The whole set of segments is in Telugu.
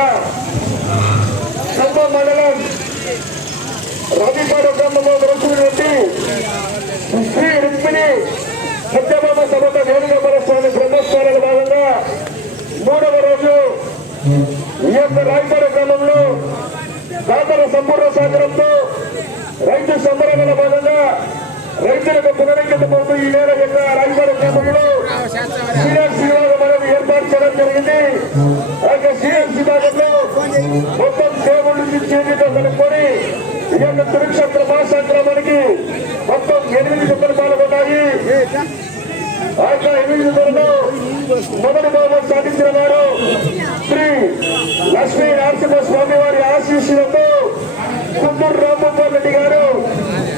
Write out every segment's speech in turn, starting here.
భాగంగా ఖమ్మం మండలం రవిపాడు గ్రామంలో దొరుకుతున్నటువంటి శ్రీ రుక్మిణి సత్యభామ సమత వేణుగోపాల స్వామి బ్రహ్మోత్సవాల భాగంగా మూడవ రోజు ఈ యొక్క రాయపాడు గ్రామంలో దాతల సంపూర్ణ సాగరంతో రైతు సంబరాల భాగంగా రైతులకు పునరంకిత పొందు ఈ నెల యొక్క రాయపాడు గ్రామంలో శ్రీరాజ్ శ్రీవాద మనం ఏర్పాటు చేయడం జరిగింది. ఆ యొక్క సిఎంసీ మొత్తం దేవుళ్ళు చేతితో కనుక్కొని ఈ యొక్క కురుక్షేత్ర మహాసంక్రమానికి మొత్తం ఎనిమిది జతలు పాల్గొన్నాయి. ఆ యొక్క ఎనిమిది జతలలో మొదటి భాగం సాధించిన వారు శ్రీ లక్ష్మీ నరసింహ స్వామి వారి ఆశీస్సులతో కుందూరు రామ్మోహన్ రెడ్డి గారు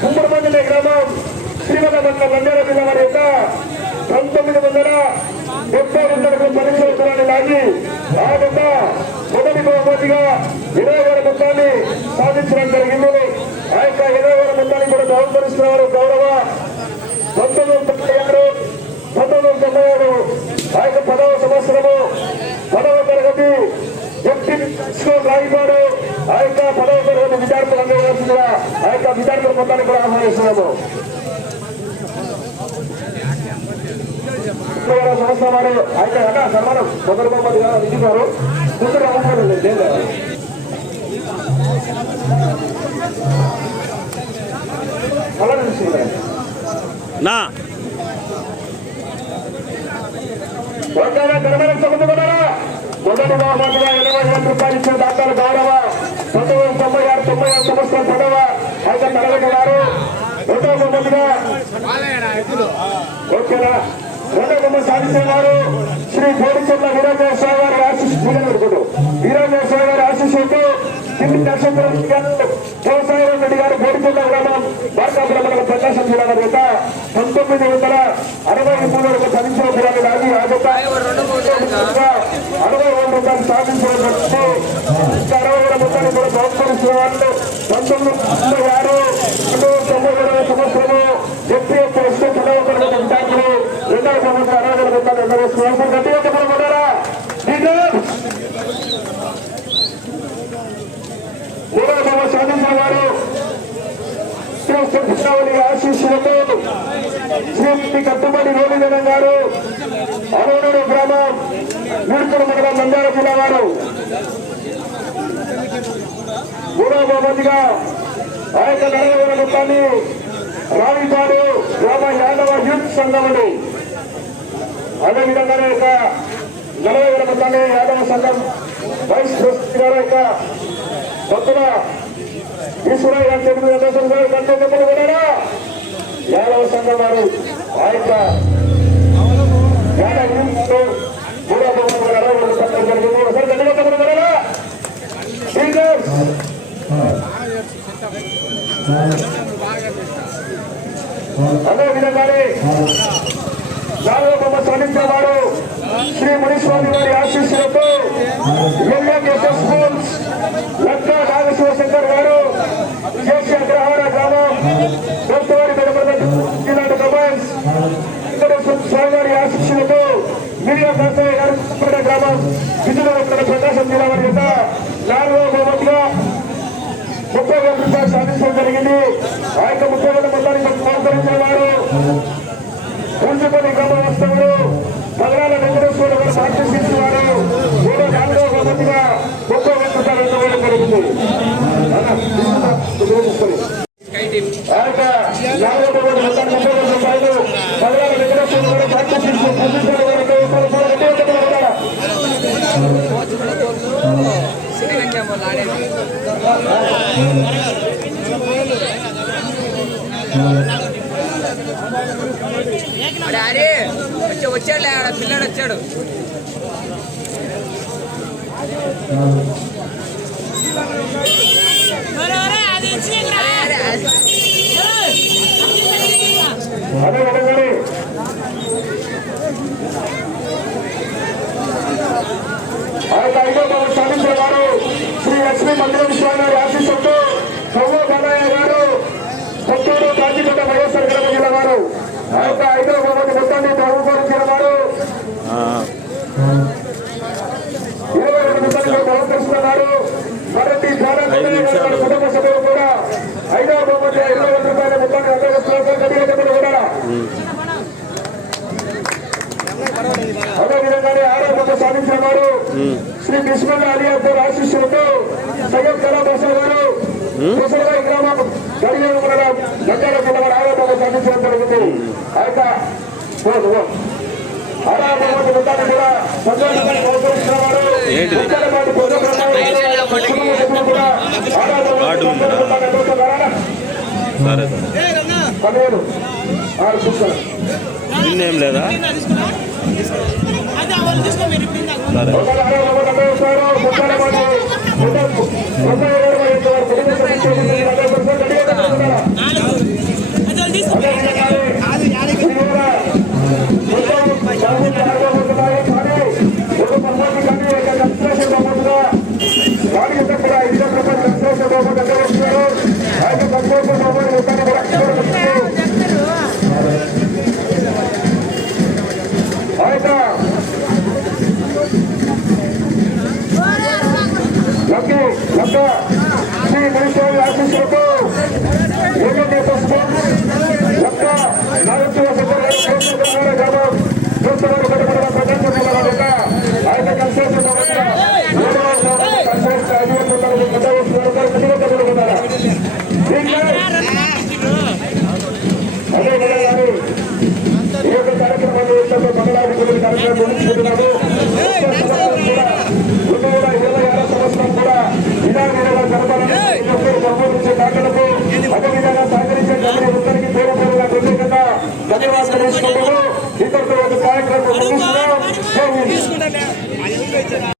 కుమ్మరమంజలి గ్రామం శ్రీమల మండల బంజారా జిల్లా వారి యొక్క పంతొమ్మిది వందల డెబ్బై వందలకు పరీక్షల లాగి ఆ యొక్క బహుమతిగా ఇరవై వేల మొత్తాన్ని సాధించడం జరిగింది. ఆ యొక్క ఇరవై వేల మొత్తాన్ని కూడా బహుకరిస్తున్నారు గౌరవ పంతొమ్మిది వందల తొంభై ఆరు పంతొమ్మిది వందల తొంభై ఏడు. ఆ యొక్క పదవ సంవత్సరము పదవ తరగతి వ్యక్తి రాయిపాడు ఆ యొక్క పదవ తరగతి విద్యార్థులు అందవలసిందిగా ఆ యొక్క విద్యార్థుల మొత్తాన్ని కూడా ఆహ్వానిస్తున్నాము. సంస్థ వారు అయితే అన్న సన్మానం మొదటి బొమ్మది ఇచ్చారు కూతురు అవసరం లేదు నా. గణమైన సముద్రులారా మొదటి బహుమతిగా ఇరవై వేల రూపాయలు ఇచ్చిన దాతలు గౌరవ పంతొమ్మిది వందల తొంభై ఆరు తొంభై ఆరు సంవత్సరం పదవ అయితే తరగతి గారు రెండవ బహుమతిగా ఓకేనా రెండవ బహుమతి సాధించిన వారు శ్రీ బోడిచెట్ల అరవై వేల రూపాయలు సాధించిన వ్యక్తి అరవై వేల మొత్తాన్ని కూడా బహుకరిస్తున్న వాళ్ళు. పంతొమ్మిది వందల ఆరు రెండు తొంభై ఏడవ సంవత్సరము ఎఫ్పిఎఫ్ వస్తే పదవ తరగతి విద్యార్థులు రెండవ సంవత్సరం అరవై వేల రూపాయలు అందజేస్తున్నారు గట్టి యొక్క కొన్నారా మూడవ సంవత్సరం సాధించిన వారు శ్రీ కృష్ణావళి ఆశీస్సులతో శ్రీ కట్టుబడి గోవిందనం గారు అరవడు గ్రామం మూడుపూడి మండలం నంద్యాల జిల్లా వారు మూడవ బహుమతిగా ఆ యొక్క నలభై మొత్తాన్ని రావిపాడు గ్రామ యాదవ యూత్ సంఘం అండి. అదేవిధంగా యొక్క నలభై వేల మొత్తాన్ని యాదవ సంఘం వైస్ ప్రెసిడెంట్ గారు యొక్క భక్తుల ఈశ్వరయ్య గారి చేతులు దర్శనం గారు కంటే కూడా యాదవ సంఘం వారు ఆ యొక్క యాదవ యూత్ మూడవ బహుమతి అరవై వేల సంఘం జరిగింది ఒకసారి గట్టిగా చెప్పలు కూడా టీచర్స్ అదే విధంగానే నాలుగో బొమ్మ శ్రీ మునీస్వామి వారి ఆశీస్సులతో ఎల్ఎంఎస్ఎస్ స్కూల్స్ లక్క నాగశివశంకర్ గారు జేసీ అగ్రహార గ్రామం దోస్తవారి ఇలాంటి కమాండ్స్ స్వామి వారి ఆశీస్సులతో మీడియా కాసయ్య గారు గ్రామం విజయనగరం ప్రకాశం జిల్లా వారి యొక్క నాలుగో బహుమతిగా ముప్పై వేల ప్రకటించడం జరిగింది. ఆ యొక్క ముప్పై వేల మొత్తానికి సహకరించిన వారు పుంజుకొని గ్రామ వస్తువులు వెంకటేశ్వర గారు సాక్షించిన వారు మూడో నాలుగో బహుమతిగా ముప్పై వేల ఇవ్వడం జరిగింది. ఆ యొక్క నాలుగో బహుమతి మొత్తానికి ముప్పై వేల రూపాయలు వెంకటేశ్వర గారు సాక్షించిన అరే వచ్చి వచ్చాడులే ఆడ పిల్లాడు వచ్చాడు. అరే, అది- ఇస్మాయిల్ అలీ అబ్బోర్ ఆశీస్సులతో గారు ముసలిగా గ్రామం గడియలు కూడా గంటల కూడా ఆరోపణ సంధించడం జరుగుతుంది ఆరు చూస్తారు నిన్నేం లేదా?